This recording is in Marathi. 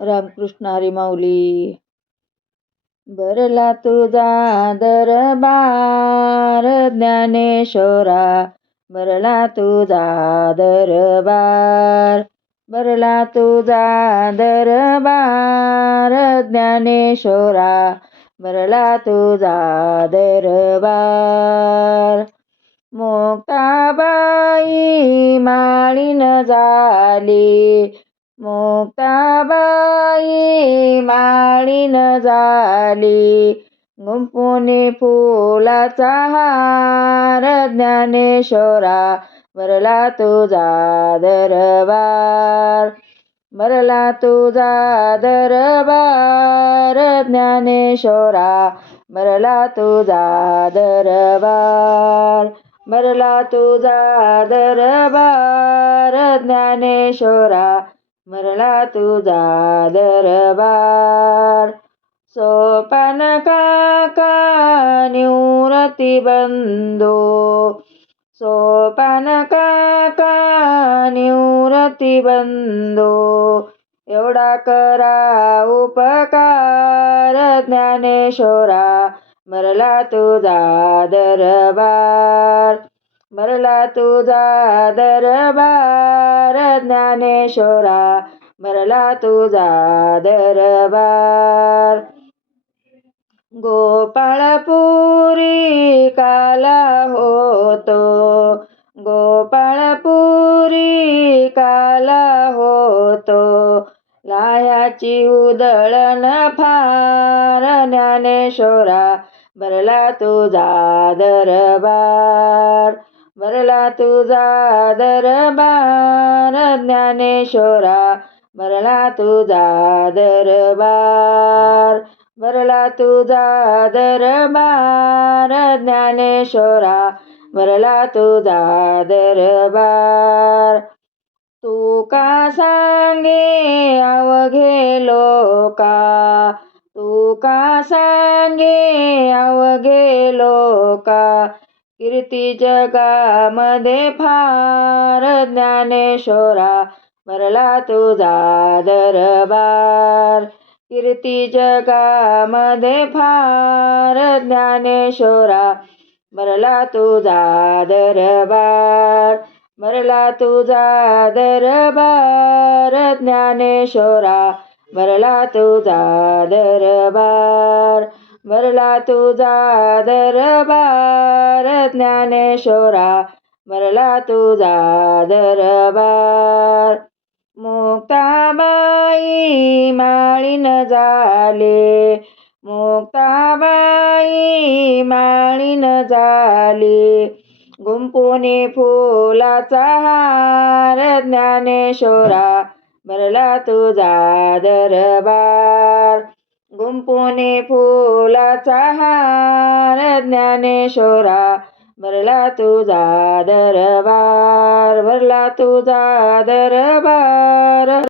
रामकृष्ण हरी माऊली. भरला तुझा दरबार ज्ञानेश्वरा, भरला तुझा दरबार, भरला तुझा दरबार ज्ञानेश्वरा, भरला तुझा दरबार. मुक्ताबाई माळीन झाली, मुक्ताबाई माळीन झाली, गुंफुनी फुलाचा हार ज्ञानेश्वरा, भरला तुझा दरबार, भरला तुझा दरबार ज्ञानेश्वरा, भरला तुझा दरबार, भरला तुझा दरबार ज्ञानेश्वरा, भरला तुझा दरबार. सोपान काका निवृत्ती बंधू, सोपान काका निवृत्ती बंधू, एवढा करा उपकार ज्ञानेश्वरा, भरला तुझा दरबार, भरला तुझा दरबार ज्ञानेश्वरा, भरला तुझा दरबार. गोपाळपुरी काला होतो, गोपाळपुरी काला होतो, लाह्याची उधळण फार ज्ञानेश्वरा, भरला तुझा दरबार, भरला तुझा दरबार ज्ञानेश्वरा, भरला तुझा दरबार, भरला तुझा दरबार ज्ञानेश्वरा, भरला तुझा दरबार. तू का सांगे अवघे लोका, तू का सांगे अवघे लोका, कीर्ती जगामध्ये फार ज्ञानेश्वरा, भरला तुझा दरबार, कीर्ती जगामध्ये फार ज्ञानेश्वरा, भरला तुझा दरबार, भरला तुझा दरबार ज्ञानेश्वरा, भरला तुझा दरबार, भरला तुझा दरबार ज्ञानेश्वरा, भरला तुझा दरबार. मुक्ताबाई माळीन झाली, मुक्ताबाई माळीन झाली, गुंफुनी फुलाचा हार ज्ञानेश्वरा, भरला तुझा दरबार, गुंफुनी फुलाचा हार ज्ञानेश्वरा, भरला तुझा दरबार, भरला तुझा दरबार.